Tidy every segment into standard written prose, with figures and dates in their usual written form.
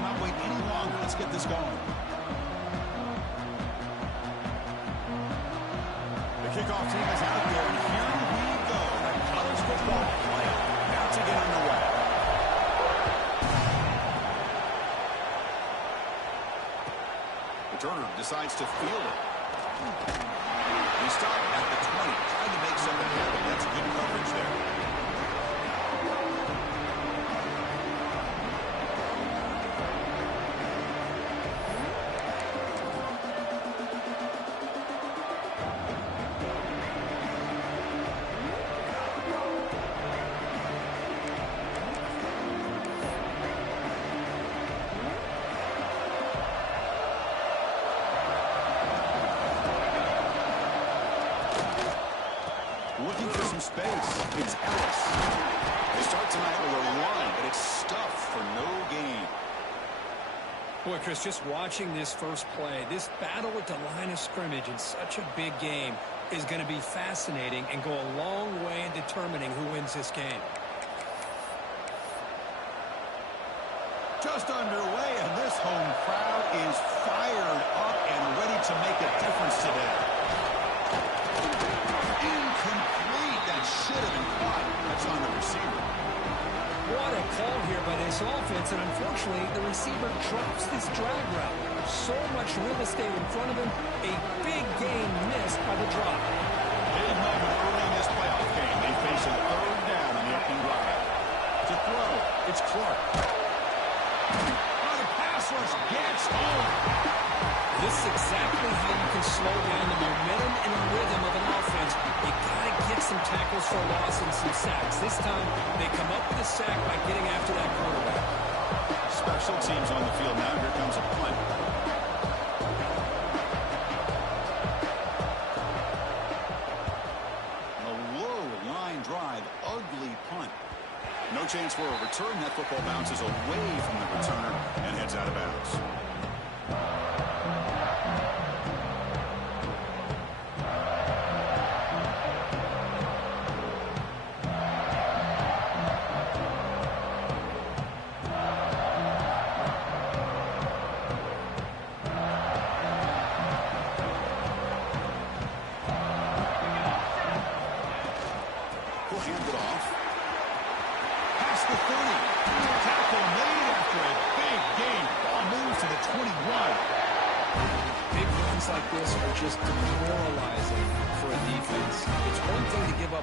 not wait any longer. Let's get this going. The kickoff team is out there, and here we go. The college football playoff about to get underway. Turner decides to field it. He stopped at the 20, trying to make something happen. That's good coverage there. Looking for some space. It's Ellis. They start tonight with a run, but it's stuffed for no gain. Boy, Chris, just watching this first play, this battle at the line of scrimmage in such a big game is going to be fascinating and go a long way in determining who wins this game. Just underway, and this home crowd is fired up and ready to make a difference today. Incomplete. That should have been caught. That's on the receiver. What a call here by this offense, and unfortunately, the receiver drops this drag route. So much real estate in front of him. A big game missed by the drop. Big moment early in this playoff game. They face a third down on the opening drive. To throw, it's Clark. Oh, the pass rush gets home. This is exactly how you can slow down the momentum and the rhythm of an offense. You got to get some tackles for loss and some sacks. This time, they come up with a sack by getting after that quarterback. Special teams on the field now. Here comes a punt. A low line drive, ugly punt. No chance for a return. That football bounces away from the returner and heads out of bounds.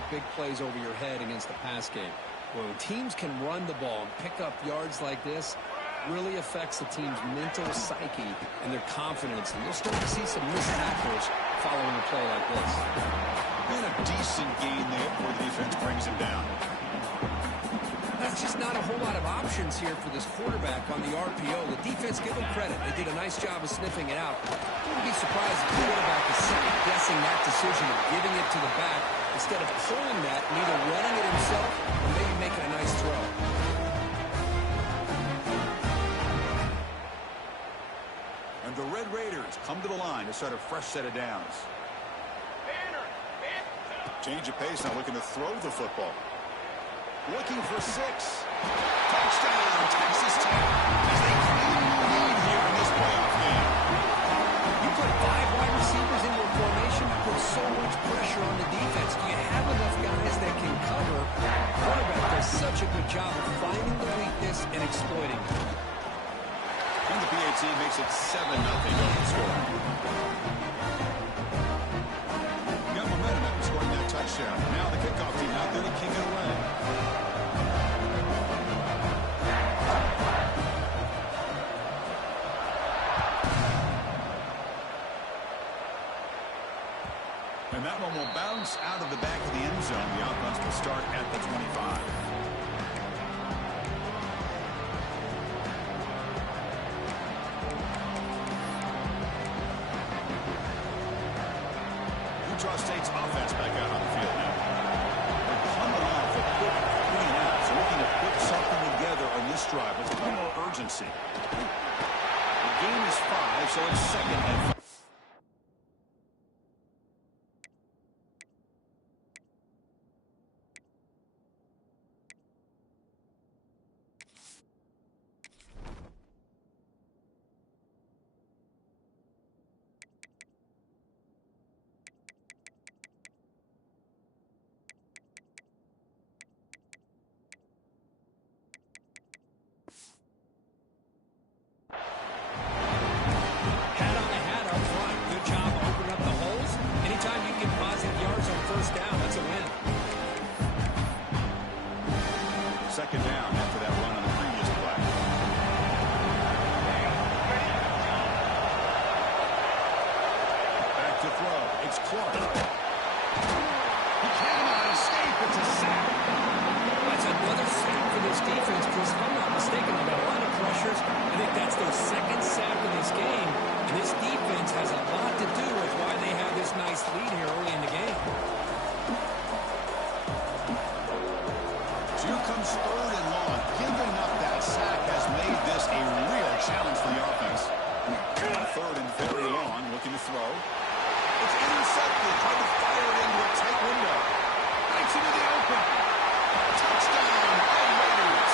Big plays over your head against the pass game. When teams can run the ball and pick up yards like this, really affects the team's mental psyche and their confidence. And you'll start to see some missed tackles following a play like this. And a decent gain there before the defense brings him down. That's just not a whole lot of options here for this quarterback on the RPO. The defense, give them credit. They did a nice job of sniffing it out. Wouldn't be surprised if the quarterback is second-guessing that decision of giving it to the back instead of pulling that and either running it himself or maybe making a nice throw. And the Red Raiders come to the line to start a fresh set of downs. Change of pace, now looking to throw the football. Looking for 6. Touchdown, Texas Tech, as they claim the lead here in this playoff game. You put 5 wide receivers into a formation, you put so much pressure on the defense. Do you have enough guys that can cover? Quarterback does such a good job of finding the weakness and exploiting it. And the PAT makes it 7-0 open score. Got momentum after scoring that touchdown. Now the kickoff team out there to kick it away. And that one will bounce out of the back of the end zone. The offense will start at the 25. Utah State's offense back out on the field now. They're coming off a quick 3 and out, so looking to put something together on this drive with a little more urgency. The game is 5, so it's 2nd and 5. is 3rd and long. Giving up that sack has made this a real challenge for the offense. On 3rd and very long, looking to throw. It's intercepted. Trying to fire it into a tight window. Right into the open. Touchdown, Red Raiders.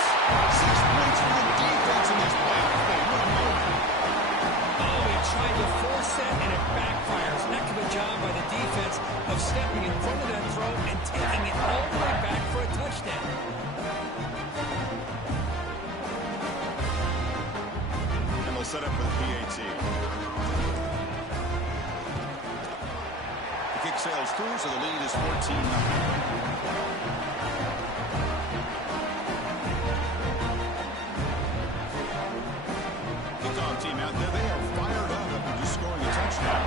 6 points for the defense in this playoff game. What a moment. Oh, he tried to force it, and it backfires. Heck of a job by the defense of stepping in front of that throw and taking it all the way back for a touchdown. And they'll set up for the PAT. The kick sails through, so the lead is 14-0. Team out there, they are fired up after just scoring a touchdown.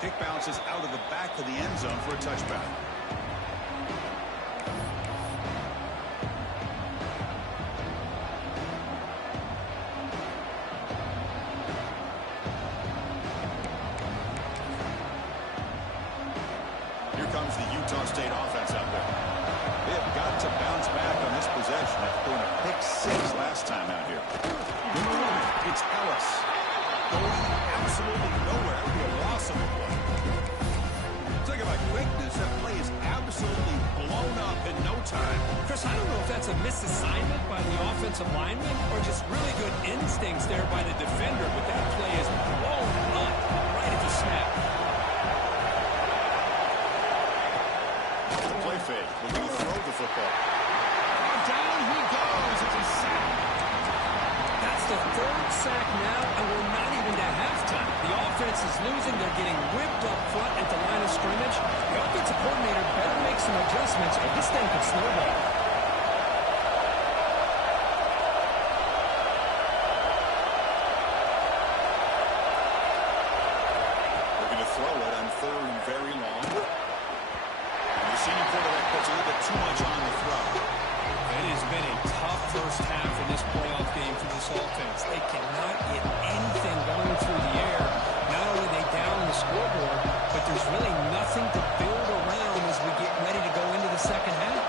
Kick bounces out of the back of the end zone for a touchback. Comes the Utah State offense out there. They have got to bounce back on this possession after throwing a pick 6 last time out here. It's Ellis. Going absolutely nowhere. That would be a loss of the play. Talk about quickness. That play is absolutely blown up in no time. Chris, I don't know if that's a misassignment by the offensive lineman or just really good instincts there by the defender, but that play is blown up right at the snap. Play fake. Looking to throw the football. Down he goes. It's a sack. That's the 3rd sack now, and we're not even to halftime. The offense is losing. They're getting whipped up front at the line of scrimmage. The offensive coordinator better make some adjustments, or this thing could snowball. Looking to throw it on 3rd and very long. Senior quarterback puts a little bit too much on the throw. It has been a tough first half in this playoff game for this offense. They cannot get anything going through the air. Not only are they down on the scoreboard, but there's really nothing to build around as we get ready to go into the second half.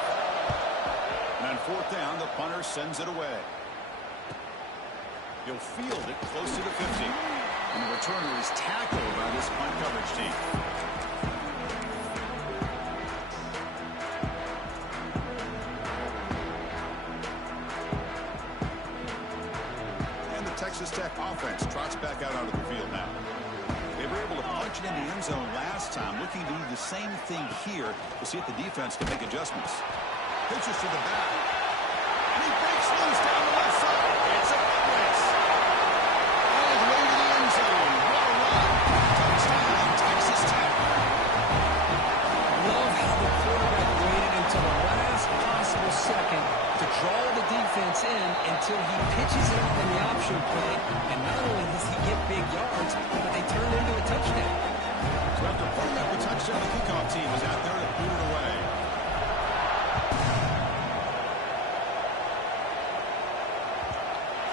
And on 4th down, the punter sends it away. He'll field it close to the 50. And the returner is tackled by this punt coverage team. Texas Tech offense trots back out onto the field now. They were able to punch it in the end zone last time, looking to do the same thing here to see if the defense can make adjustments. Pitches to the back. And he breaks loose down the left side. It's a foot race. All the way to the end zone. What a run. Touchdown, Texas Tech. Love how the quarterback waited until the last possible second to draw the defense in until he pitches it out in the option play, and not only does he get big yards, but they turn into a touchdown. So after putting up the touchdown, the kickoff team is out there to boot it away.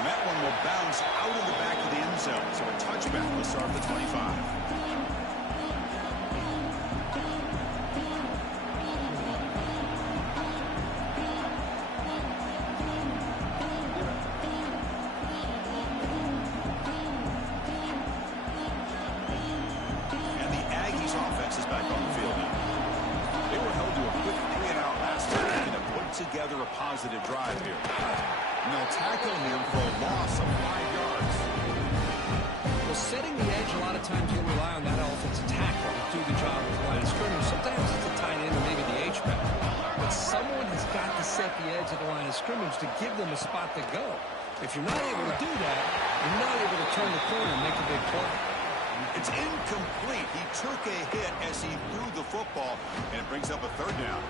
And that one will bounce out of the back of the end zone, so a touchback will start the 25. Together a positive drive here. And they'll tackle him for a loss of 5 yards. Well, setting the edge, a lot of times you'll rely on that offensive tackle to do the job at the line of scrimmage. Sometimes it's a tight end or maybe the H-back. But someone has got to set the edge of the line of scrimmage to give them a spot to go. If you're not able to do that, you're not able to turn the corner and make a big play. It's incomplete. He took a hit as he threw the football, and it brings up a 3rd down.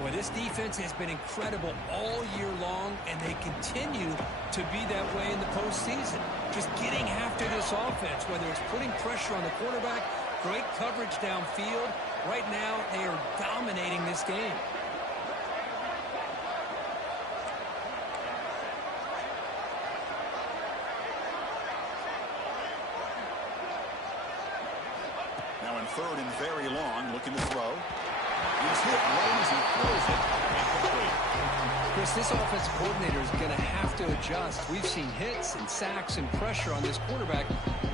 Boy, this defense has been incredible all year long, and they continue to be that way in the postseason. Just getting after this offense, whether it's putting pressure on the quarterback, great coverage downfield. Right now, they are dominating this game. third and very long, looking to throw. He's hit right as he throws it. Incomplete. Chris, this offensive coordinator is going to have to adjust. We've seen hits and sacks and pressure on this quarterback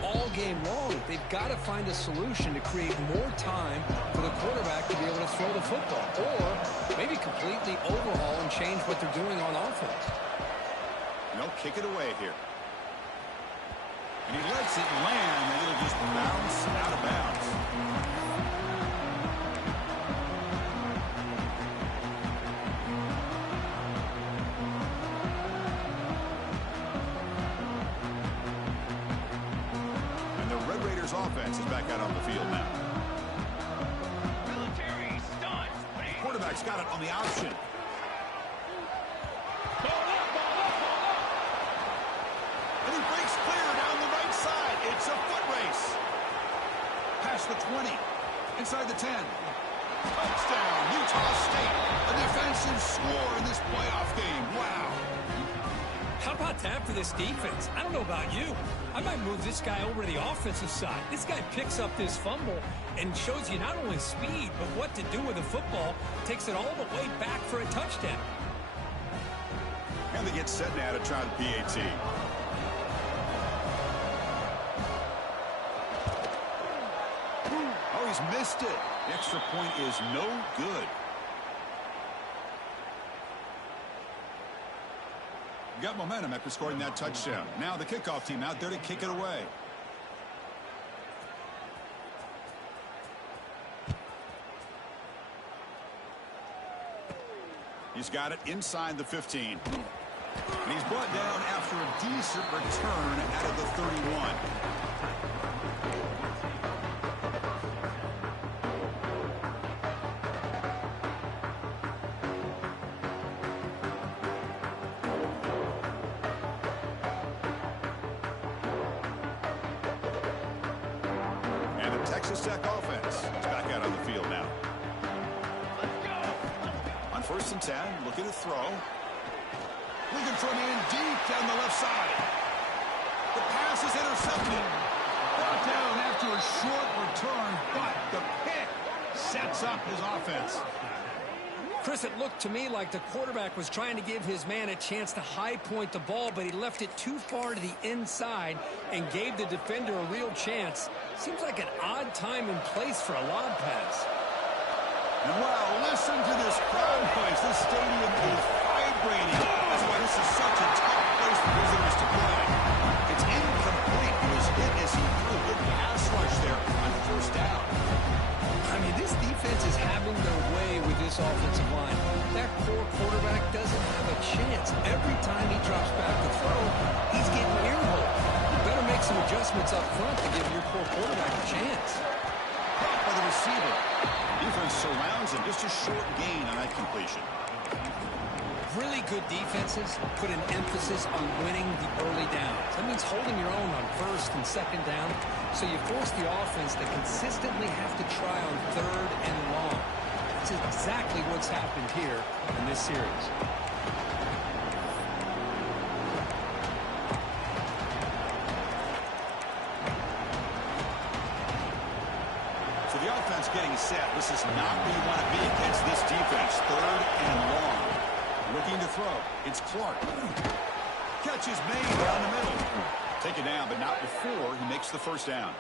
all game long. They've got to find a solution to create more time for the quarterback to be able to throw the football, or maybe completely overhaul and change what they're doing on offense. They'll kick it away here. And he lets it land, and it'll just bounce out of bounds. And the Red Raiders offense is back out on the field now. Military stun. Quarterback's got it on the option. And he breaks clear down the right side. It's a foot race. Past the 20. Inside the 10. Touchdown, Utah State. A defensive score in this playoff game. Wow. How about that for this defense? I don't know about you. I might move this guy over to the offensive side. This guy picks up this fumble and shows you not only speed, but what to do with the football. Takes it all the way back for a touchdown. And they get set now to try the PAT. Oh, he's missed it. The extra point is no good. Got momentum after scoring that touchdown. Now the kickoff team out there to kick it away. He's got it inside the 15. And he's brought down after a decent return out of the 31. Texas Tech offense is back out on the field now. On 1st and 10, looking to throw. Looking from in deep down the left side. The pass is intercepted. Brought down after a short return, but the pick sets up his offense. Chris, it looked to me like the quarterback was trying to give his man a chance to high point the ball, but he left it too far to the inside and gave the defender a real chance. Seems like an odd time and place for a lob pass. And wow, listen to this crowd noise. This stadium is vibrating. That's why this is such a tough place for visitors to play. It's incomplete. It was hit as he threw a good pass rush there on 1st down. I mean, this defense is having their way with this offensive line. That core quarterback doesn't have a chance. Every time he drops back to throw, he's getting earholed. You better make some adjustments up front to give your core quarterback a chance. Caught by the receiver. Defense surrounds him. Just a short gain on that completion. Really good defenses put an emphasis on winning the early downs. That means holding your own on 1st and 2nd down, so you force the offense to consistently have to try on 3rd and long. That's exactly what's happened here in this series. So the offense getting set. This is not where you want to be against this defense. 3rd and long. Looking to throw. It's Clark. Catch is made down the middle. Take it down, but not before he makes the 1st down.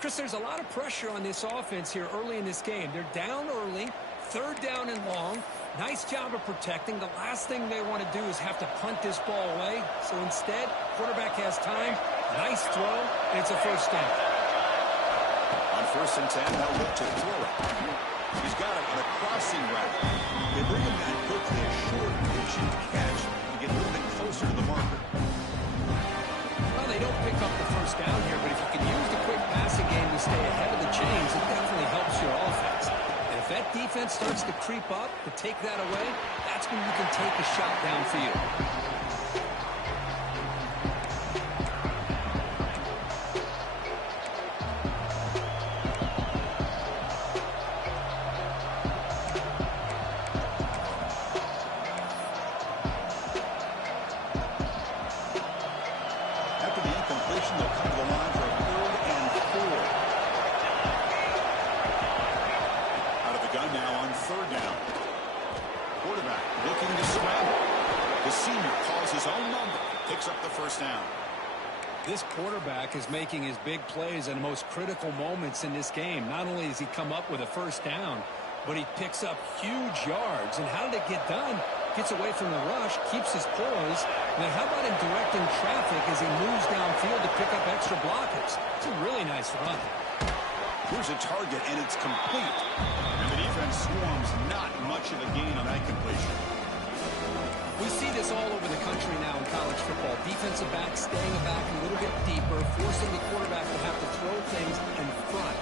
Chris, there's a lot of pressure on this offense here early in this game. They're down early, 3rd down and long. Nice job of protecting. The last thing they want to do is have to punt this ball away. So instead, quarterback has time. Nice throw, and it's a 1st down. On 1st and 10, they'll look to throw it. He's got it on a crossing route. They bring him down quickly, a short pitching catch to get a little bit closer to the marker. Well, they don't pick up the 1st down here, but if you can use the quick passing game to stay ahead of the chains, it definitely helps your offense. And if that defense starts to creep up to take that away, that's when you can take a shot downfield. senior calls his own number, picks up the first down. This quarterback is making his big plays in the most critical moments in this game. Not only does he come up with a first down, but he picks up huge yards. And how did it get done? Gets away from the rush, keeps his poise. Now, how about him directing traffic as he moves downfield to pick up extra blockers? It's a really nice run. Here's a target, and it's complete. And the defense swarms not much of a gain on that completion. We see this all over the country now in college football. Defensive backs staying back a little bit deeper, forcing the quarterback to have to throw things in front.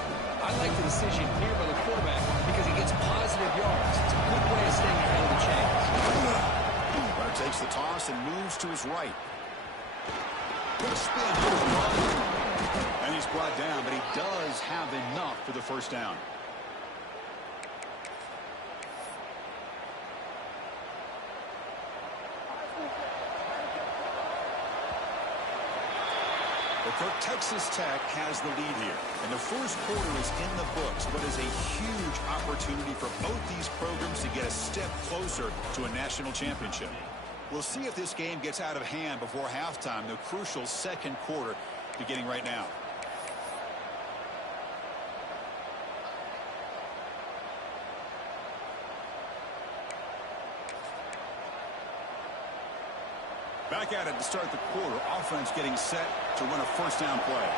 I like the decision here by the quarterback because he gets positive yards. It's a good way of staying ahead of the chains. Runner takes the toss and moves to his right. Good spin. And he's brought down, but he does have enough for the first down. Texas Tech has the lead here, and the first quarter is in the books. What is a huge opportunity for both these programs to get a step closer to a national championship. We'll see if this game gets out of hand before halftime, the crucial second quarter beginning right now. Back at it to start the quarter. Offense getting set to run a first down play.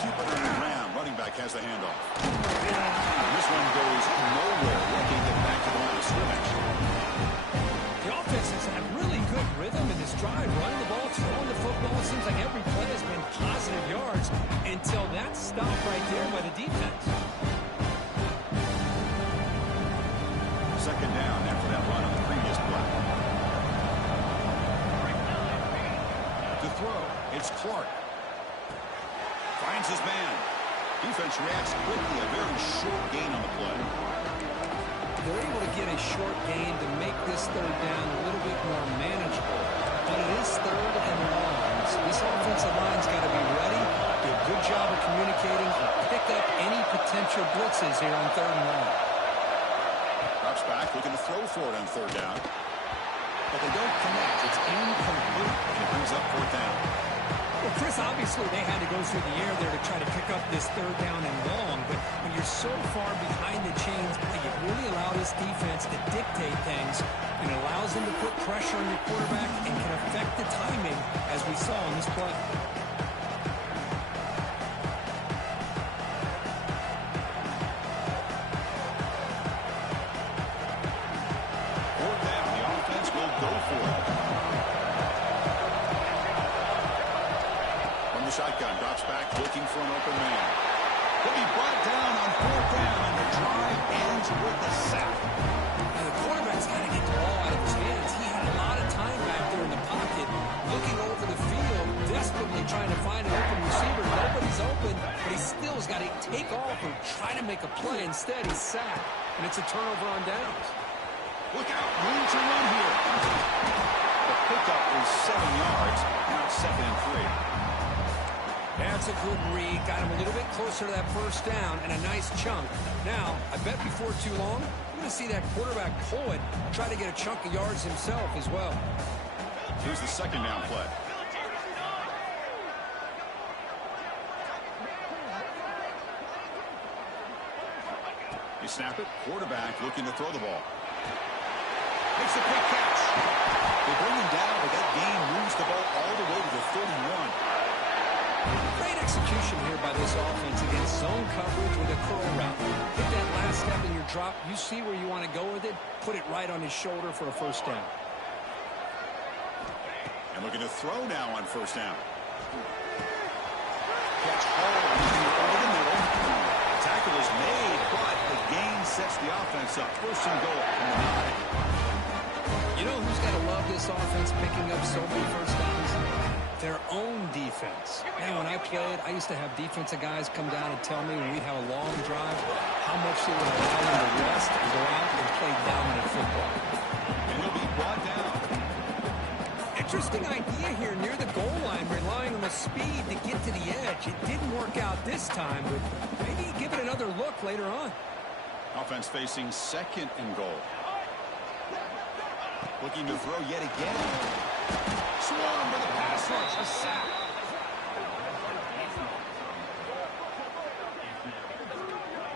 Keep it on the ground. Running back has the handoff. And this one goes nowhere. Lucky to get back to the line of scrimmage. The offense has had really good rhythm in this drive. Running the ball, throwing the football. It seems like every play has been positive yards until that stop right there by the defense. Second down after that run on the previous play. To throw, it's Clark. Finds his man. Defense reacts quickly. A very short gain on the play. They're able to get a short gain to make this third down a little bit more manageable. But it is third and long. So this offensive line's got to be ready, do a good job of communicating, and pick up any potential blitzes here on third and long. Drops back, looking to throw for it on third down. But they don't connect. It's incomplete, and it brings up fourth down. Well, Chris, obviously they had to go through the air there to try to pick up this third down and long, but when you're so far behind the chains, you really allow this defense to dictate things, and it allows them to put pressure on your quarterback and can affect the timing, as we saw in this play. Fourth down, the offense will go for it. Shotgun drops back looking for an open man. He'll be brought down on fourth down, and the drive ends with a sack. And the quarterback's got to get the ball out of his hands. He had a lot of time back there in the pocket, looking over the field, desperately trying to find an open receiver. Nobody's open, but he still has got to take off and try to make a play. Instead, he's sacked, and it's a turnover on downs. Look out, room to run here. The pickup is 7 yards. Now it's 2nd and 3. That's a good read. Got him a little bit closer to that first down and a nice chunk. Now, I bet before too long, we're going to see that quarterback pull it, try to get a chunk of yards himself as well. Here's the second down play. You snap it. Quarterback looking to throw the ball. Makes a quick catch. They bring him down, but that gain moves the ball all the way to the 31. Great execution here by this offense against zone coverage with a curl route. Hit that last step in your drop. You see where you want to go with it. Put it right on his shoulder for a first down. And looking to throw now on first down. Catch hard over the middle. Tackle is made, but the gain sets the offense up. First and goal from the 9. You know who's got to love this offense picking up so many first downs? Their own defense. Man, when I played, I used to have defensive guys come down and tell me when we'd have a long drive how much they would allow them to rest and go out and play dominant football. And he'll be brought down. Interesting idea here near the goal line, relying on the speed to get to the edge. It didn't work out this time, but maybe give it another look later on. Offense facing 2nd and goal. Looking to throw yet again. Swarm with a pass rush, a sack.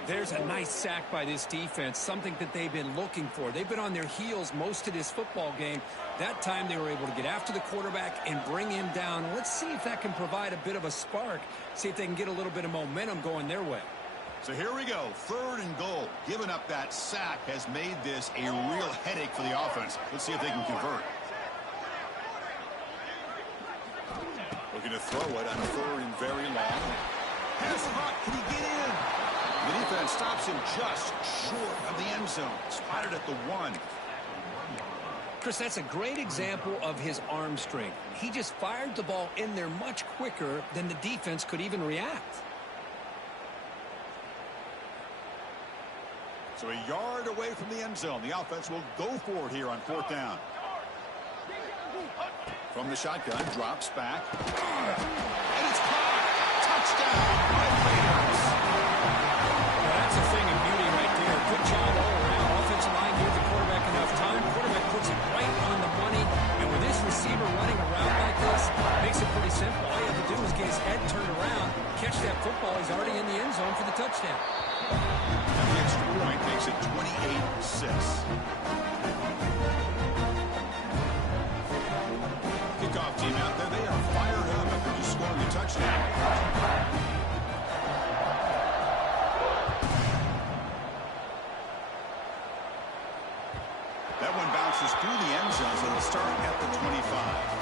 There's a nice sack by this defense, something that they've been looking for. They've been on their heels most of this football game. That time they were able to get after the quarterback and bring him down. Let's see if that can provide a bit of a spark, see if they can get a little bit of momentum going their way. So here we go, 3rd and goal. Giving up that sack has made this a real headache for the offense. Let's see if they can convert. Looking to throw it on 3rd and very long. Pass hot, can he get in? The defense stops him just short of the end zone. Spotted at the 1. Chris, that's a great example of his arm strength. He just fired the ball in there much quicker than the defense could even react. So a yard away from the end zone. The offense will go for it here on 4th down. From the shotgun, drops back. And it's caught. Touchdown by Raiders. That's a thing of beauty right there. Good job all around. Offensive line gave the quarterback enough time. Quarterback puts it right on the money. And with this receiver running around like this, makes it pretty simple. All you have to do is get his head turned around, catch that football. He's already in the end zone for the touchdown. And the extra point makes it 28-6. Kickoff team out there. They are fired up after just scoring a touchdown. That one bounces through the end zone, so they'll start at the 25.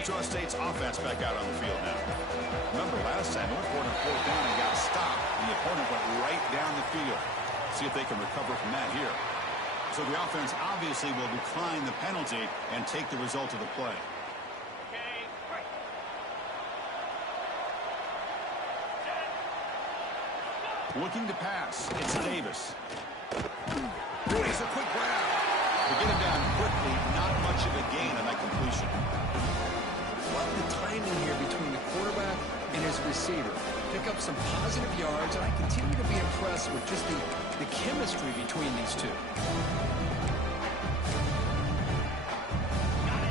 Utah State's offense back out on the field now. Remember last time, they went for it on 4th down and got stopped, and the opponent went right down the field. See if they can recover from that here. So the offense obviously will decline the penalty and take the result of the play. Looking to pass. It's Davis. It's a quick grab. To get him down quickly, not much of a gain on that completion. Love the timing here between the quarterback and his receiver. Pick up some positive yards, and I continue to be impressed with just the chemistry between these two.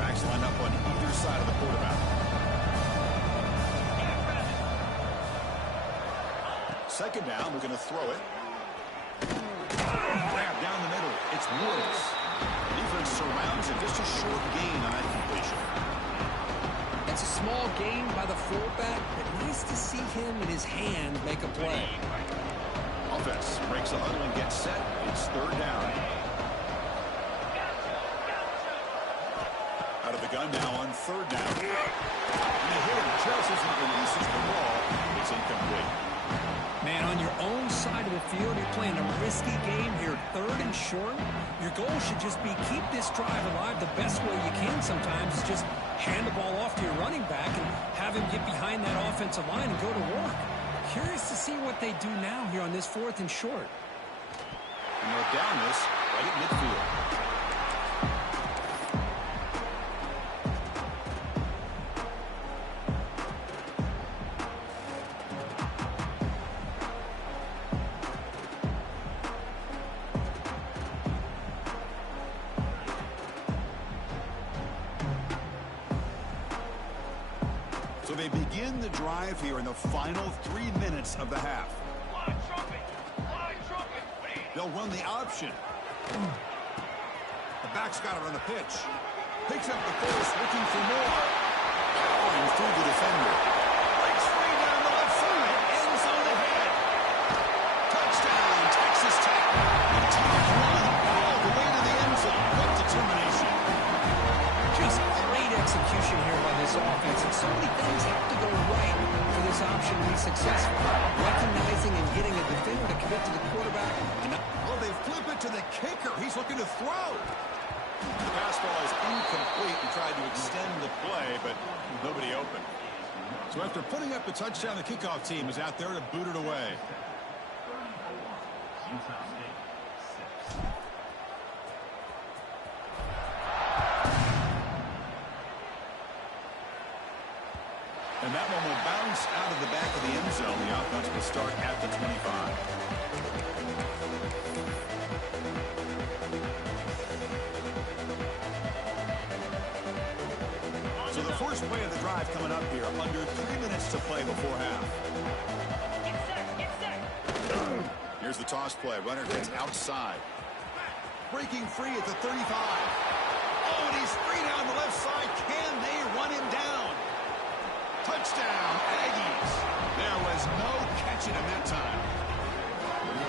Backs line up on either side of the quarterback. Second down, we're going to throw it. Grab down the middle. It's Woods. The defense surrounds it. Just a short gain on that completion. It's a small gain by the fullback, but nice to see him and his hand make a play. Offense breaks the huddle and gets set. It's 3rd down. Out of the gun now on 3rd down. And the hit just as he releases the ball. It's incomplete. Man, on your own side of the field, you're playing a risky game here, 3rd and short. Your goal should just be keep this drive alive the best way you can sometimes. Is just hand the ball off to your running back and have him get behind that offensive line and go to work. Curious to see what they do now here on this 4th and short. And they'll down this right at midfield. So they begin the drive here in the final 3 minutes of the half. They'll run the option. The back's got it on the pitch. Picks up the force, looking for more. Powering through the defender. Breaks free down the left side. End zone ahead. Touchdown, Texas Tech. The team He's looking to throw. The pass ball is incomplete and tried to extend the play, but nobody open. So after putting up the touchdown, the kickoff team is out there to boot it away. And that one will bounce out of the back of the end zone. The offense will start at the 25. So the first play of the drive coming up here. Under 3 minutes to play before half. Get set. Here's the toss play. Runner gets outside. Breaking free at the 35. Oh, and he's free down the left side. Can they run him down? Touchdown, Aggies. There was no catching him that time.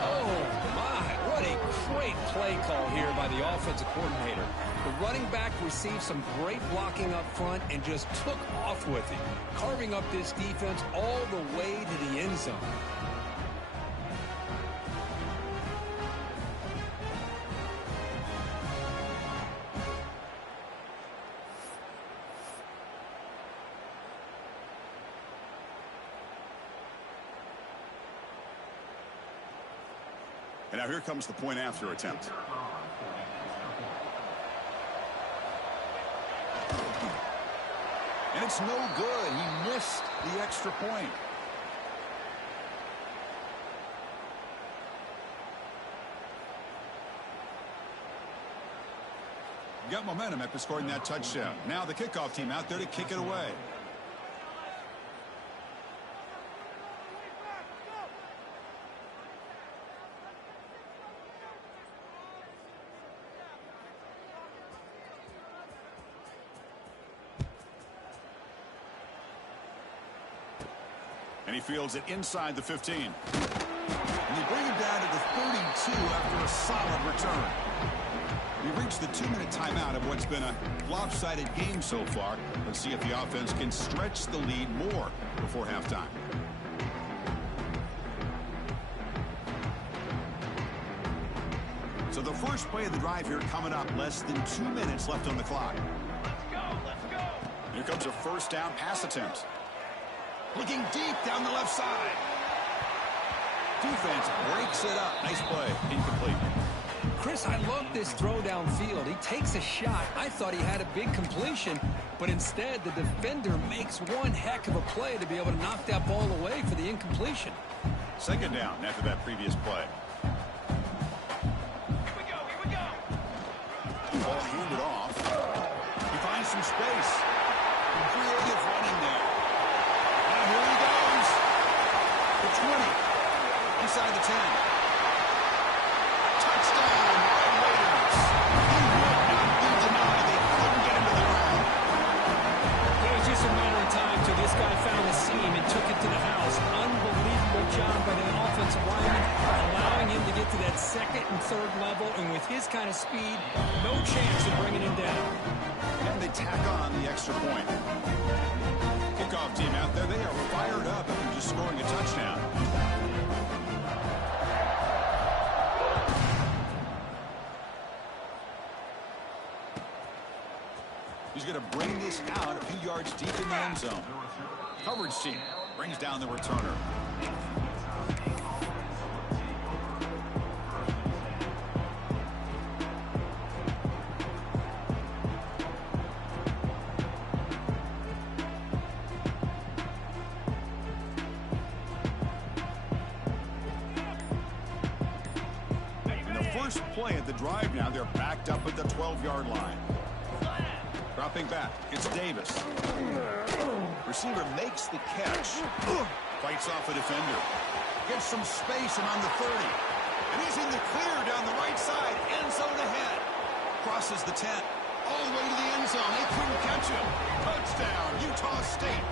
Oh, my. What a great play call here by the offensive coordinator. The running back received some great blocking up front and just took off with it, carving up this defense all the way to the end zone. And now here comes the point after attempt. And it's no good. He missed the extra point. Got momentum after scoring that touchdown. Now the kickoff team out there to kick it away. And he fields it inside the 15. And they bring him down to the 32 after a solid return. We've reached the 2-minute timeout of what's been a lopsided game so far. Let's see if the offense can stretch the lead more before halftime. So the first play of the drive here coming up. Less than 2 minutes left on the clock. Let's go. Here comes a first down pass attempt. Looking deep down the left side. Defense breaks it up. Nice play. Incomplete. Chris, I love this throw downfield. He takes a shot. I thought he had a big completion, but instead the defender makes one heck of a play to be able to knock that ball away for the incompletion. Second down after that previous play. Here we go. Ball handed off. He finds some space. Creative running there. Now here he goes. The 20. Inside the 10. Touchdown, Red Raiders. He would not be denied. They couldn't get him to the ground. It was just a matter of time till this guy found the seam and took it to the house. Unbelievable job by the offensive lineman, allowing him to get to that second and third level, and with his kind of speed, no chance of bringing him down. And they tack on the extra point. Kickoff team out there, they are fired up after just scoring a touchdown. He's going to bring this out a few yards deep in the end zone. Coverage team brings down the returner. And the first play at the drive now, they're backed up at the 12-yard line. Dropping back, it's Davis. Receiver makes the catch. Fights off a defender. Gets some space and on the 30. And he's in the clear down the right side. End zone ahead. Crosses the 10. All the way to the end zone. They couldn't catch him. Touchdown, Utah State.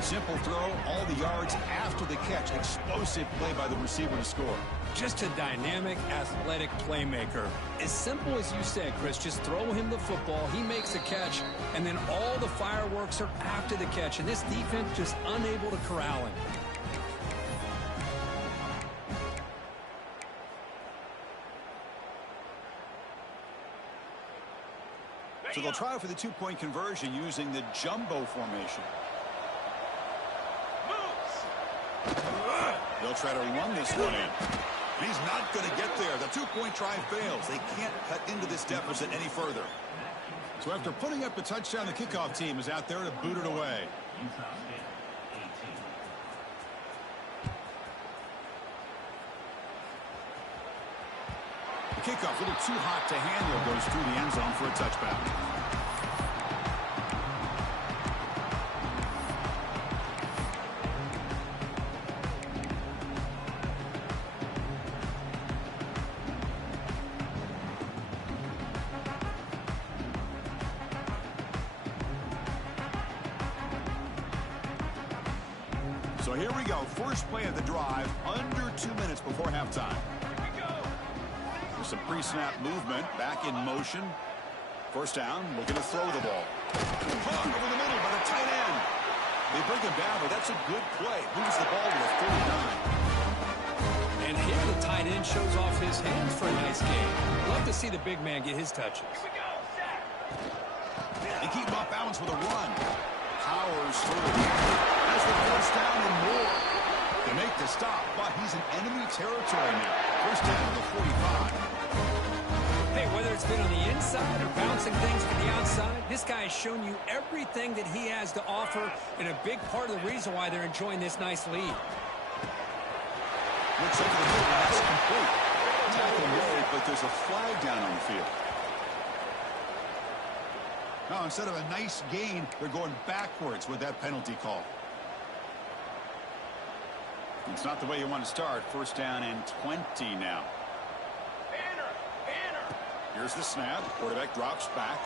Simple throw, all the yards after the catch. Explosive play by the receiver to score. Just a dynamic, athletic playmaker. As simple as you said, Chris, just throw him the football, he makes a catch, and then all the fireworks are after the catch, and this defense just unable to corral him. So they'll try for the two-point conversion using the jumbo formation. They'll try to run this one in. He's not going to get there. The two-point try fails. They can't cut into this deficit any further. So after putting up the touchdown, the kickoff team is out there to boot it away. The kickoff, a little too hot to handle, goes through the end zone for a touchback. So here we go. First play of the drive, under 2 minutes before halftime. There's some pre-snap movement, back in motion. First down, looking to throw the ball. Caught over the middle by the tight end. They bring him down, but that's a good play. Moves the ball to a 49. And here the tight end shows off his hands for a nice game. Love to see the big man get his touches. They keep him off balance with a run. Powers through. That's the first down and more. They make the stop, but he's in enemy territory now. First down to the 45. Hey, whether it's been on the inside or bouncing things to the outside, this guy has shown you everything that he has to offer, and a big part of the reason why they're enjoying this nice lead. Looks over the middle, and that's complete. Tackle made, but there's a flag down on the field. Now, instead of a nice gain, they're going backwards with that penalty call. It's not the way you want to start. First down and 20 now. Here's the snap. Quarterback drops back.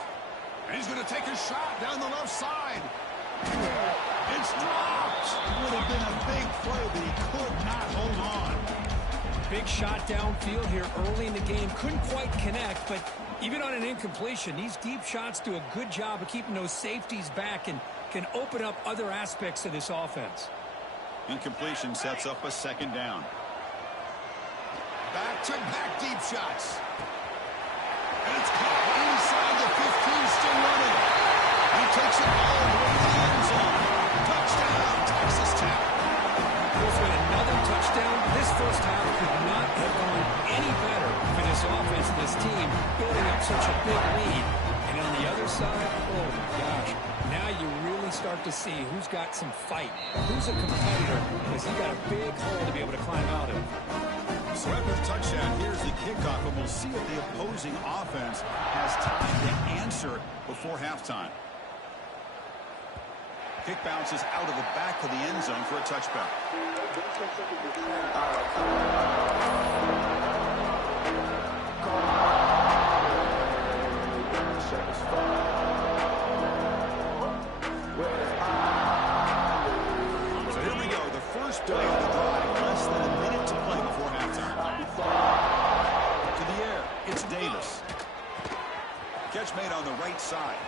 And he's going to take a shot down the left side. It's dropped. It would have been a big play, but he could not hold on. Big shot downfield here early in the game. Couldn't quite connect, but even on an incompletion, these deep shots do a good job of keeping those safeties back and can open up other aspects of this offense. Incompletion sets up a second down. Back-to-back deep shots. And it's caught inside the 15, still running. He takes it all the way to the end zone. Touchdown, Texas Tech. With another touchdown, this first half could not have gone any better for this offense and this team, building up such a big lead. And on the other side, oh my gosh, now you really start to see who's got some fight, who's a competitor, because he got a big hole to be able to climb out of. So after the touchdown, here's the kickoff, and we'll see if the opposing offense has time to answer before halftime. Kick bounces out of the back of the end zone for a touchback. So here we go, the first play of the drive, less than a minute to play before halftime. To the air, it's Davis. Catch made on the right side.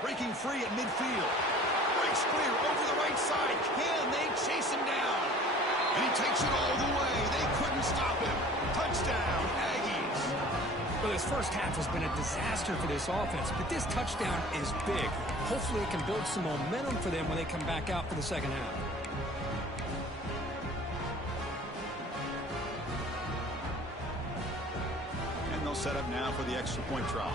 Breaking free at midfield. Breaks clear over the right side. Can they chase him down? And he takes it all the way. They couldn't stop him. Touchdown, Aggies. Well, this first half has been a disaster for this offense, but this touchdown is big. Hopefully it can build some momentum for them when they come back out for the second half. And they'll set up now for the extra point try.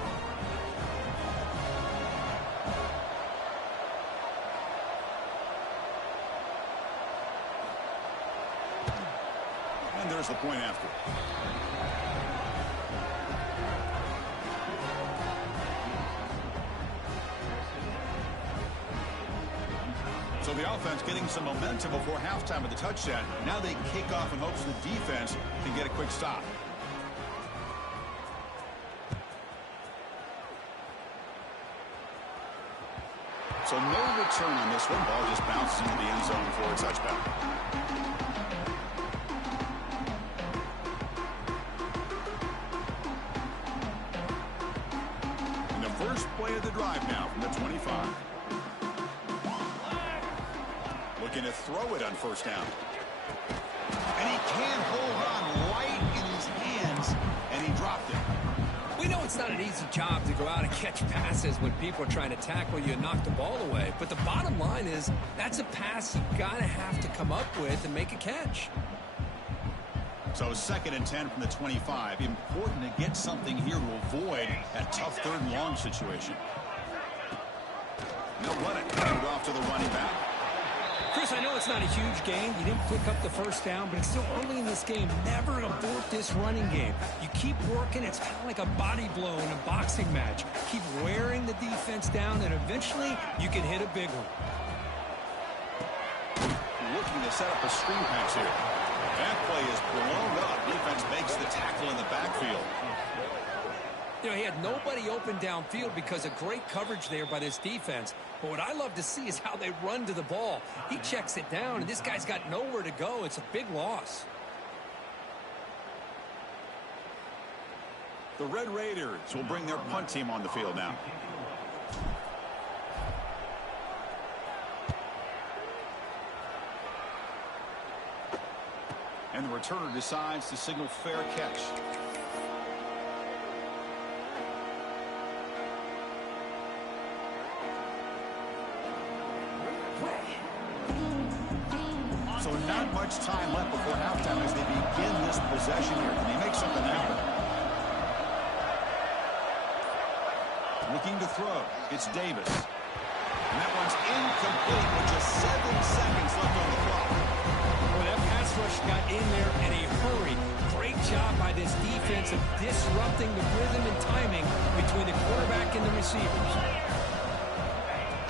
And there's the point after. So the offense getting some momentum before halftime with the touchdown. Now they kick off in hopes the defense can get a quick stop. So no return on this one. Ball just bounces into the end zone for a touchback. And the first play of the drive now from the 25. Looking to throw it on first down. And he can't hold on right in his hands, and he dropped it. We know it's not an easy job to go out and catch passes when people are trying to tackle you and knock the ball away. But the bottom line is that's a pass you got to have to come up with and make a catch. So 2nd and 10 from the 25. Important to get something here to avoid that tough 3rd and long situation. They'll run it. Hand it off to the running back. Chris, I know it's not a huge gain. You didn't pick up the first down, but it's still early in this game. Never abort this running game. You keep working. It's kind of like a body blow in a boxing match. Keep wearing the defense down, and eventually you can hit a big one. Looking to set up a screen pass here. That play is blown up. Defense makes the tackle in the backfield. You know, he had nobody open downfield because of great coverage there by this defense. But what I love to see is how they run to the ball. He checks it down, and this guy's got nowhere to go. It's a big loss. The Red Raiders will bring their punt team on the field now. And the returner decides to signal fair catch. So not much time left before halftime as they begin this possession here. Can they make something happen? Looking to throw. It's Davis. And that one's incomplete with just 7 seconds left on the clock. Well, that pass rush got in there in a hurry. Great job by this defense of disrupting the rhythm and timing between the quarterback and the receivers.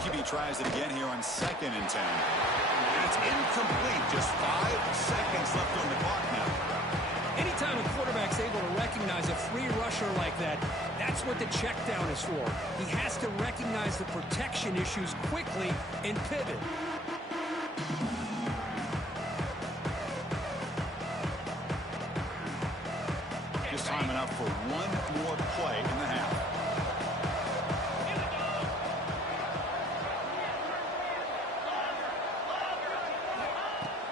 QB tries it again here on 2nd and 10. And it's incomplete. Just 5 seconds left on the clock now. Anytime a quarterback's able to recognize a free rusher like that, that's what the check down is for. He has to recognize the protection issues quickly and pivot. Just time enough for one more play in the half.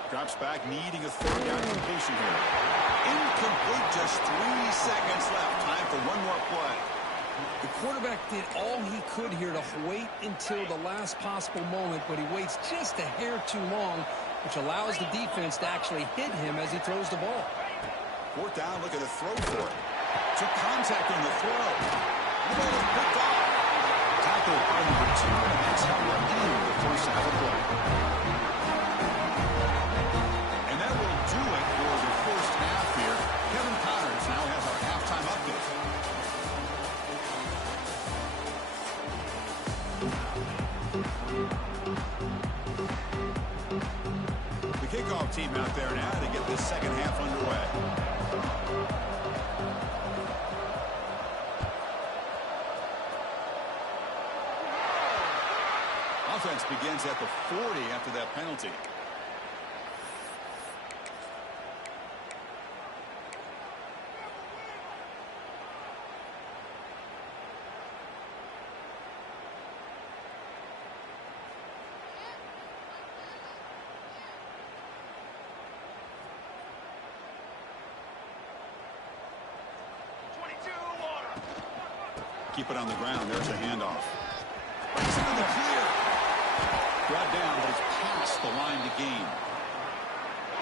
Drops back, needing a 3rd down completion here. Incomplete, just 3 seconds left. Time for one more play. The quarterback did all he could here to wait until the last possible moment, but he waits just a hair too long, which allows the defense to actually hit him as he throws the ball. 4th down, look at the throw for it. Took contact on the throw. The ball is picked off. Tackled by number 2, and that's how we're in the first half of play. And that will do it for the first half here. Kevin Connors now has our halftime update. The kickoff team out there now to get this second half underway. Offense begins at the 40 after that penalty. Keep it on the ground. There's a handoff. It's into the clear. Brought down, but it's past the line to gain.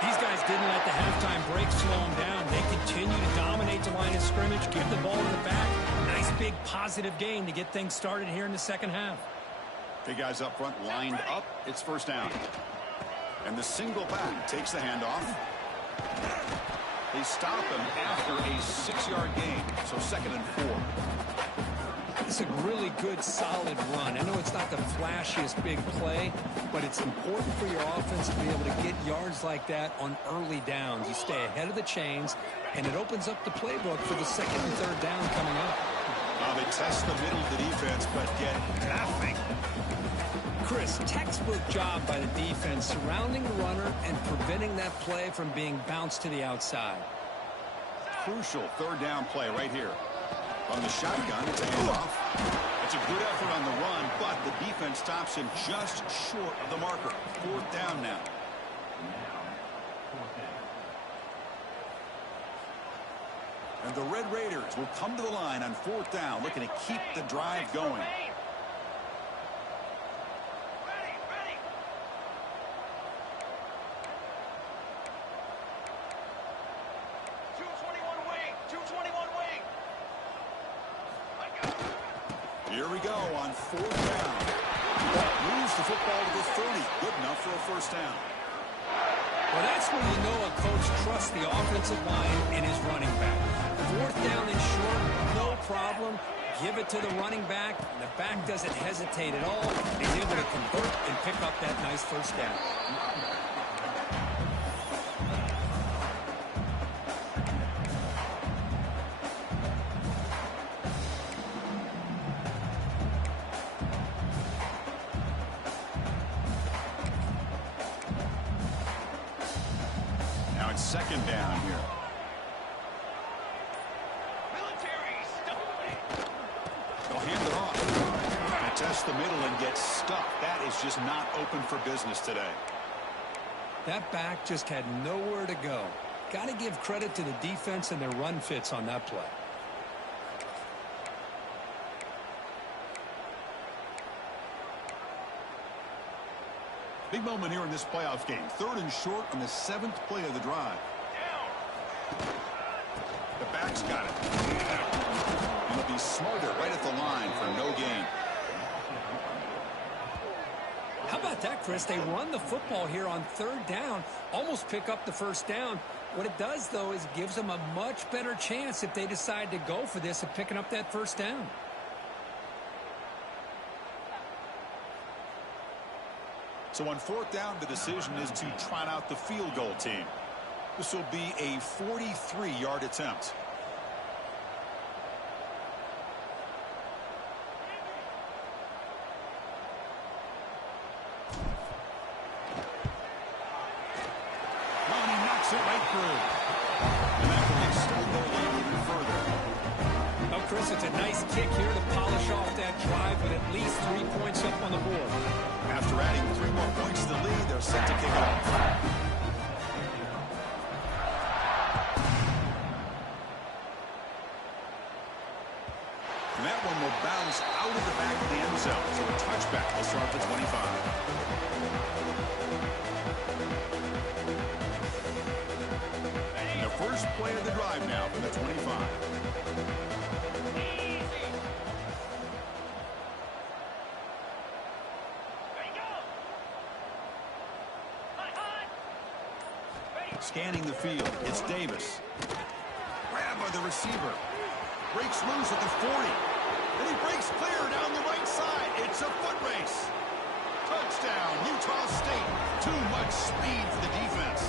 These guys didn't let the halftime break slow them down. They continue to dominate the line of scrimmage, give the ball to the back. Nice big positive gain to get things started here in the second half. Big guys up front lined up. It's 1st down. And the single back takes the handoff. They stop him after a 6-yard gain. So 2nd and 4. It's a really good, solid run. I know it's not the flashiest big play, but it's important for your offense to be able to get yards like that on early downs. You stay ahead of the chains, and it opens up the playbook for the 2nd and 3rd down coming up. They test the middle of the defense, but get nothing. Chris, textbook job by the defense surrounding the runner and preventing that play from being bounced to the outside. Crucial 3rd down play right here. On the shotgun, it's a handoff. It's a good effort on the run, but the defense stops him just short of the marker. 4th down now. And the Red Raiders will come to the line on 4th down, looking to keep the drive going. Ready, ready. 221 wing, 221 wing. I got it. Here we go on 4th down. Moves the football to the 30. Good enough for a first down. Well, that's when you know a coach trusts the offensive line and his running back. 4th down and short, no problem. Give it to the running back. The back doesn't hesitate at all. He's able to convert and pick up that nice first down. Now it's 2nd down here. Military, stop it. They'll hand it off. And test the middle and get stuck. That is just not open for business today. That back just had nowhere to go. Got to give credit to the defense and their run fits on that play. Big moment here in this playoff game. 3rd and short on the 7th play of the drive. Down. The back's got it. And they'll be smarter right at the line for no gain. How about that, Chris? They run the football here on 3rd down, almost pick up the first down. What it does, though, is gives them a much better chance if they decide to go for this of picking up that first down. So on 4th down, the decision is to trot out the field goal team. This will be a 43-yard attempt. Well, and he knocks it right through. And that can extend their lead even further. Oh, Chris, it's a nice kick here to polish off that drive with at least 3 points up on the board. After adding 3 more points to the lead, they're set to kick it off. And that one will bounce out of the back of the end zone. So a touchback will start the 25. And the first play of the drive now from the 25. Easy. Ready, go. Hot, hot. Ready. Scanning the field, it's Davis. Grabbed by the receiver. Breaks loose at the 40. And he breaks clear down the right side. It's a foot race. Touchdown, Utah State. Too much speed for the defense.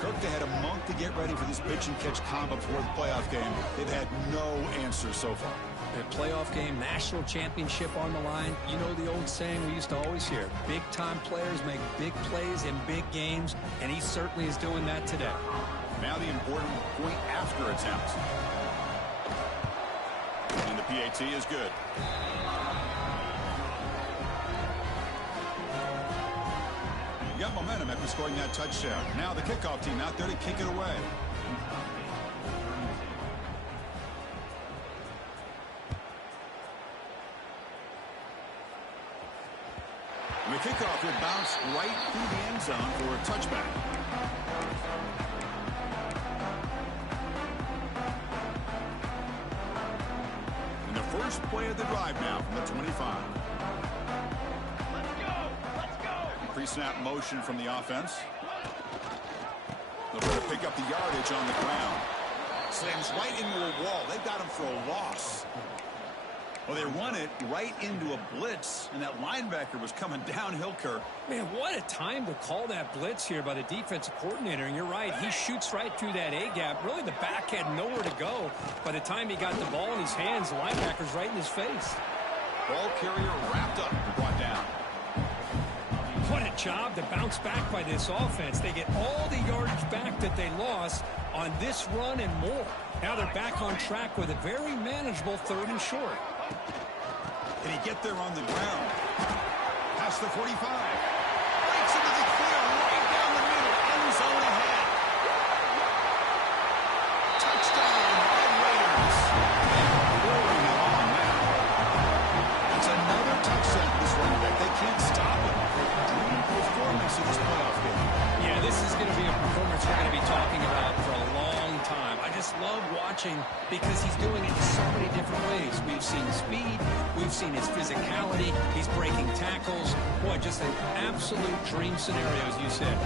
Kirk, they had a month to get ready for this pitch and catch combo before the playoff game. They've had no answers so far. A playoff game, national championship on the line. You know the old saying we used to always hear. Big-time players make big plays in big games, and he certainly is doing that today. Now the important point after attempt. And the PAT is good. You got momentum after scoring that touchdown. Now the kickoff team out there to kick it away. And the kickoff will bounce right through the end zone for a touchback. And the first play of the drive now from the 25. Let's go. Let's go. Pre-snap motion from the offense. They'll try to pick up the yardage on the ground. Slams right into a wall. They got him for a loss. Well, they run it right into a blitz, and that linebacker was coming downhill, Kirk. Man, what a time to call that blitz here by the defensive coordinator. And you're right, he shoots right through that A-gap. Really, the back had nowhere to go. By the time he got the ball in his hands, the linebacker's right in his face. Ball carrier wrapped up and brought down. What a job to bounce back by this offense. They get all the yardage back that they lost on this run and more. Now they're back on track with a very manageable 3rd and short. Can he get there on the ground? Past the 45. Breaks into the clear right down the middle. End zone ahead. love watching because he's doing it in so many different ways. We've seen speed. We've seen his physicality. He's breaking tackles. Boy, just an absolute dream scenario, as you said.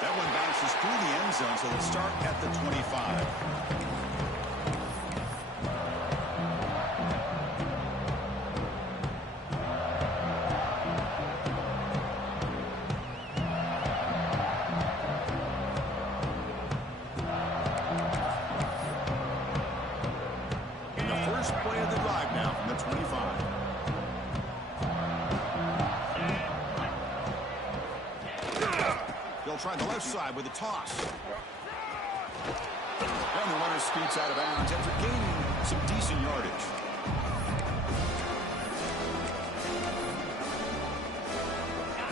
That one bounces through the end zone, so they'll start at the 25. Play of the drive now from the 25. They'll try the left side with a toss. And the runner scoots out of bounds after gaining some decent yardage.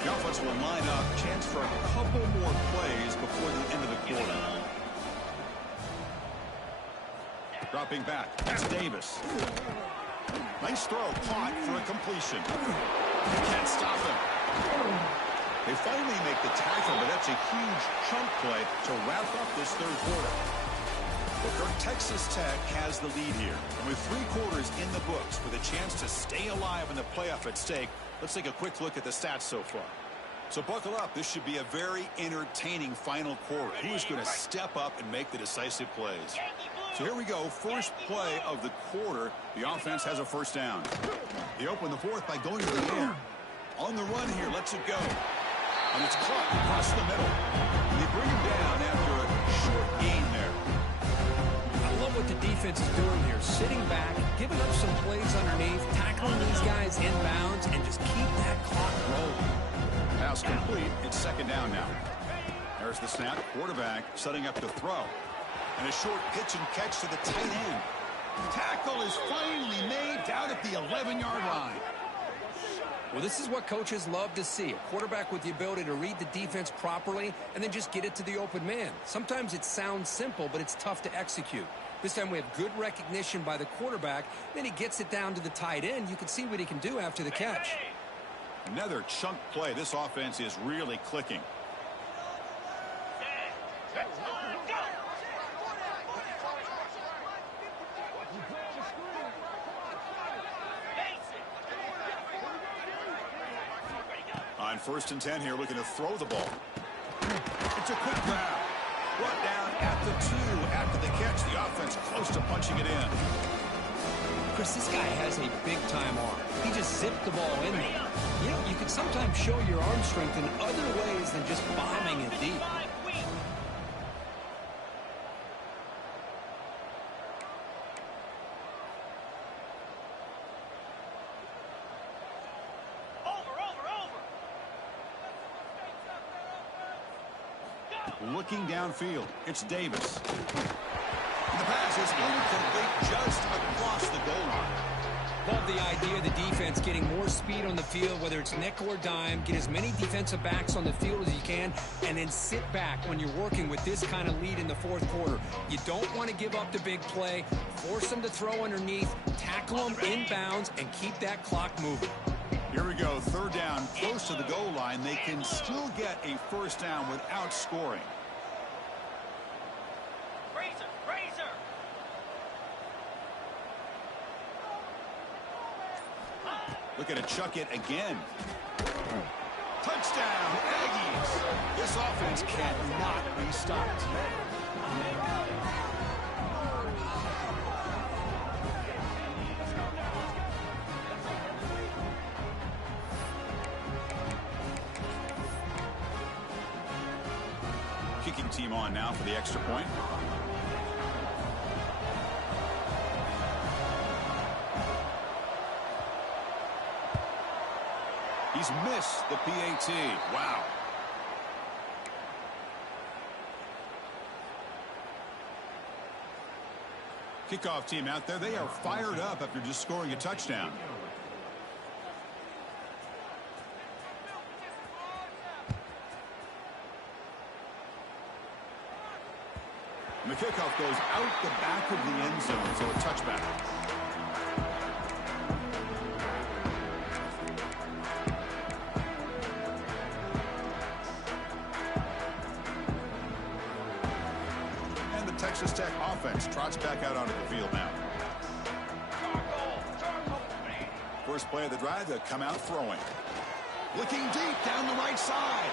The offense will line up, chance for a couple more plays before the end of the quarter. Dropping back, it's Davis. Nice throw, caught for a completion. Can't stop him. They finally make the tackle, but that's a huge chunk play to wrap up this third quarter. Well, Texas Tech has the lead here. And with 3 quarters in the books with a chance to stay alive in the playoff at stake, let's take a quick look at the stats so far. So buckle up. This should be a very entertaining final quarter. Who's going to step up and make the decisive plays? So here we go. First play of the quarter. The offense has a first down. They open the fourth by going to the air. On the run here. Lets it go. And it's caught across the middle. And they bring him down after a short gain there. I love what the defense is doing here. Sitting back, giving up some plays underneath, tackling these guys inbounds, and just keep that clock rolling. Pass complete. It's second down now. There's the snap. Quarterback setting up to throw. And a short pitch and catch to the tight end. Tackle is finally made down at the 11-yard line. Well, this is what coaches love to see. A quarterback with the ability to read the defense properly and then just get it to the open man. Sometimes it sounds simple, but it's tough to execute. This time we have good recognition by the quarterback. Then he gets it down to the tight end. You can see what he can do after the catch. Another chunk play. This offense is really clicking. On 1st and 10 here, looking to throw the ball. It's a quick grab. Brought down at the 2 after the catch. The offense close to punching it in. Chris, this guy has a big-time arm. He just zipped the ball in there. You know, you can sometimes show your arm strength in other ways than just bombing it deep. Looking downfield, it's Davis. The pass is incomplete just across the goal line. Love the idea of the defense getting more speed on the field, whether it's nickel or dime. Get as many defensive backs on the field as you can, and then sit back when you're working with this kind of lead in the fourth quarter. You don't want to give up the big play. Force them to throw underneath, tackle them inbounds, and keep that clock moving. Here we go, 3rd down, close to the goal line. They can still get a first down without scoring. Looking to chuck it again. Touchdown, Aggies. This offense cannot be stopped. Kicking team on now for the extra point. He's missed the PAT. Wow. Kickoff team out there. They are fired up after just scoring a touchdown. And the kickoff goes out the back of the end zone, so a touchback. Texas Tech offense trots back out onto the field now. First play of the drive, they'll come out throwing. Looking deep down the right side.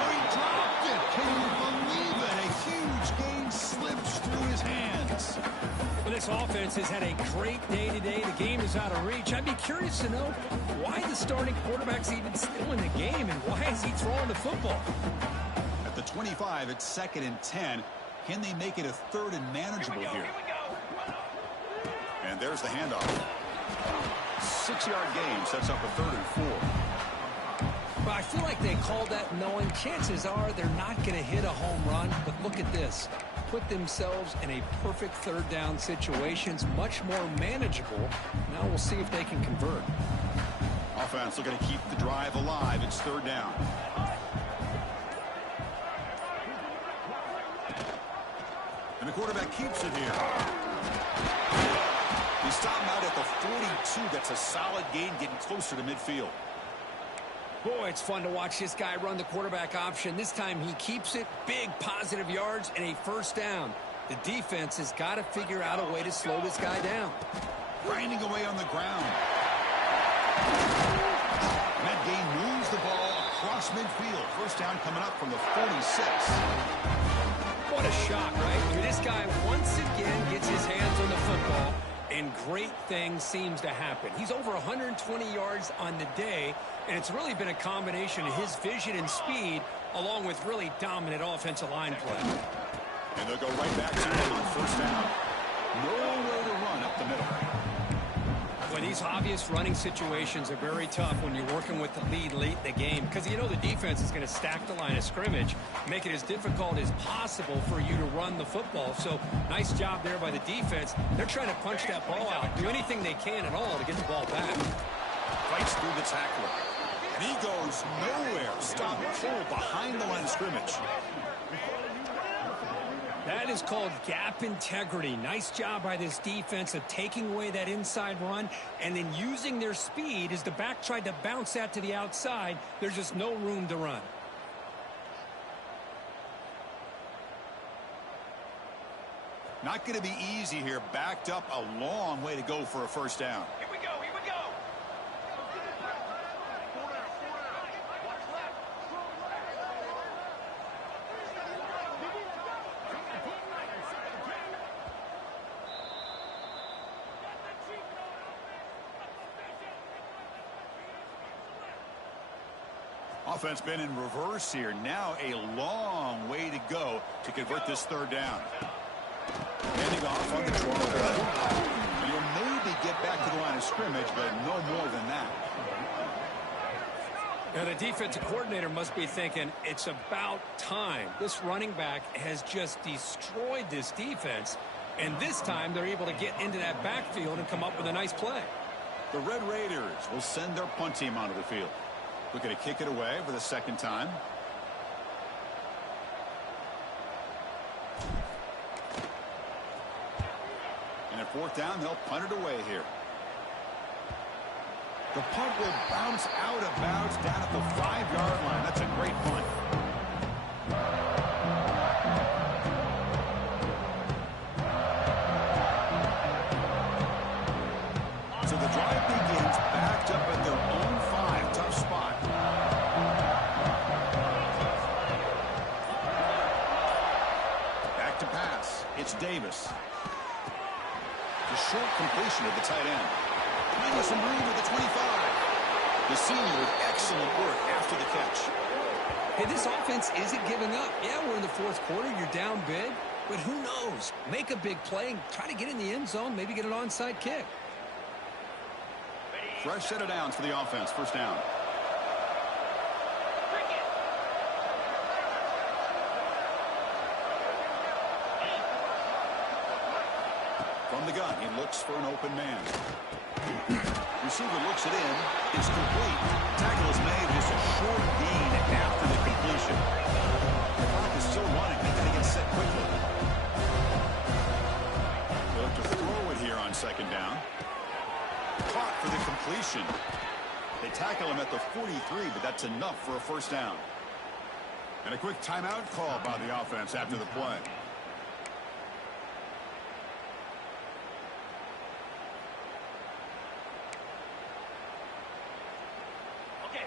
Oh, he dropped it. Can you believe it? A huge gain slips through his hands. Well, this offense has had a great day today. The game is out of reach. I'd be curious to know why the starting quarterback's even still in the game and why is he throwing the football? At the 25, it's 2nd and 10. Can they make it a 3rd and manageable here? And there's the handoff. 6-yard gain sets up a 3rd and 4. But I feel like they called that knowing chances are they're not going to hit a home run. But look at this. Put themselves in a perfect 3rd down situations, much more manageable. Now we'll see if they can convert. Offense looking to keep the drive alive. It's 3rd down. And the quarterback keeps it here. He stopped out at the 42. That's a solid gain, getting closer to midfield. Boy, it's fun to watch this guy run the quarterback option. This time he keeps it. Big positive yards and a 1st down. The defense has got to figure out a way to slow this guy down. Grinding away on the ground. That gain moves the ball across midfield. 1st down coming up from the 46. What a shot, right? I mean, this guy once again gets his hands on the football, and great things seems to happen. He's over 120 yards on the day, and it's really been a combination of his vision and speed, along with really dominant offensive line play. And they'll go right back to it on 1st down. Nowhere to run up the middle. Well, these obvious running situations are very tough when you're working with the lead late in the game because you know the defense is going to stack the line of scrimmage, make it as difficult as possible for you to run the football. So nice job there by the defense. They're trying to punch that ball out, do anything they can at all to get the ball back. Fights through the tackler. And he goes nowhere. Stop pull behind the line of scrimmage. That is called gap integrity. Nice job by this defense of taking away that inside run and then using their speed as the back tried to bounce that to the outside. There's just no room to run. Not going to be easy here. Backed up a long way to go for a 1st down. Here we go, here we go. Offense been in reverse here. Now a long way to go to convert this 3rd down. Handing off on the 12. You'll maybe get back to the line of scrimmage, but no more than that. Now the defensive coordinator must be thinking it's about time. This running back has just destroyed this defense, and this time they're able to get into that backfield and come up with a nice play. The Red Raiders will send their punt team onto the field. Looking to kick it away for the 2nd time. And at 4th down, they'll punt it away here. The punt will bounce out of bounds down at the 5-yard line. That's a great punt. So the drive begins backed up at their own 5. Tough spot. Back to pass. It's Davis. The short completion of the tight end. Finding some room at the 25. The senior with excellent work after the catch. Hey, this offense isn't giving up. Yeah, we're in the 4th quarter. You're down big. But who knows? Make a big play and try to get in the end zone. Maybe get an onside kick. Fresh set of downs for the offense. 1st down. From the gun, he looks for an open man. Receiver looks it in. It's complete. Tackle is made. Just a short gain after the completion. The clock is still running. They got to get set quickly. They'll look to throw it here on 2nd down. Caught for the completion. They tackle him at the 43, but that's enough for a 1st down. And a quick timeout call by the offense after the play.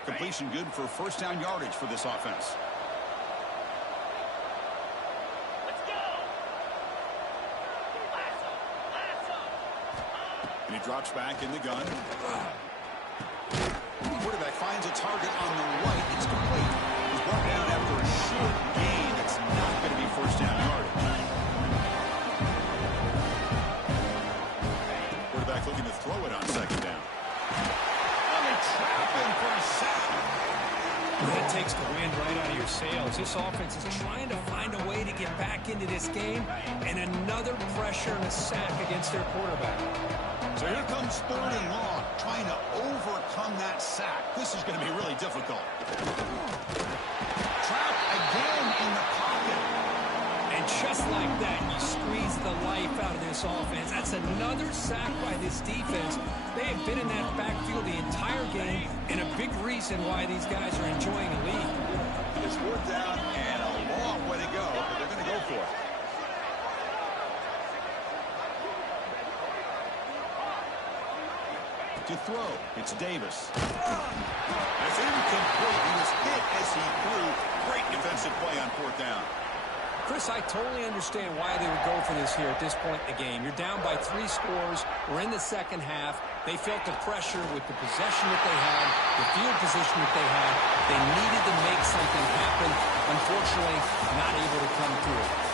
Completion good for first down yardage for this offense. Let's go. Lasso. And he drops back in the gun. Quarterback finds a target on the right. It's complete. He's brought down after a short gain. It's not going to be first down yardage. Quarterback looking to throw it on second down. Oh, they trap him for a sack. That takes the wind right out of your sails. This offense is trying to find a way to get back into this game, and another pressure and a sack against their quarterback. So here comes third and long, trying to overcome that sack. This is going to be really difficult. Trapped again in the pocket. And just like that, you squeeze the life out of this offense. That's another sack by this defense. They have been in that backfield the entire game, and a big reason why these guys are enjoying the lead. It's fourth down and a long way to go, but they're going to go for it. To throw, it's Davis. That's incomplete. He was hit as he threw. Great defensive play on fourth down. Chris, I totally understand why they would go for this here at this point in the game. You're down by 3 scores. We're in the second half. They felt the pressure with the possession that they had, the field position that they had. They needed to make something happen. Unfortunately, not able to come through.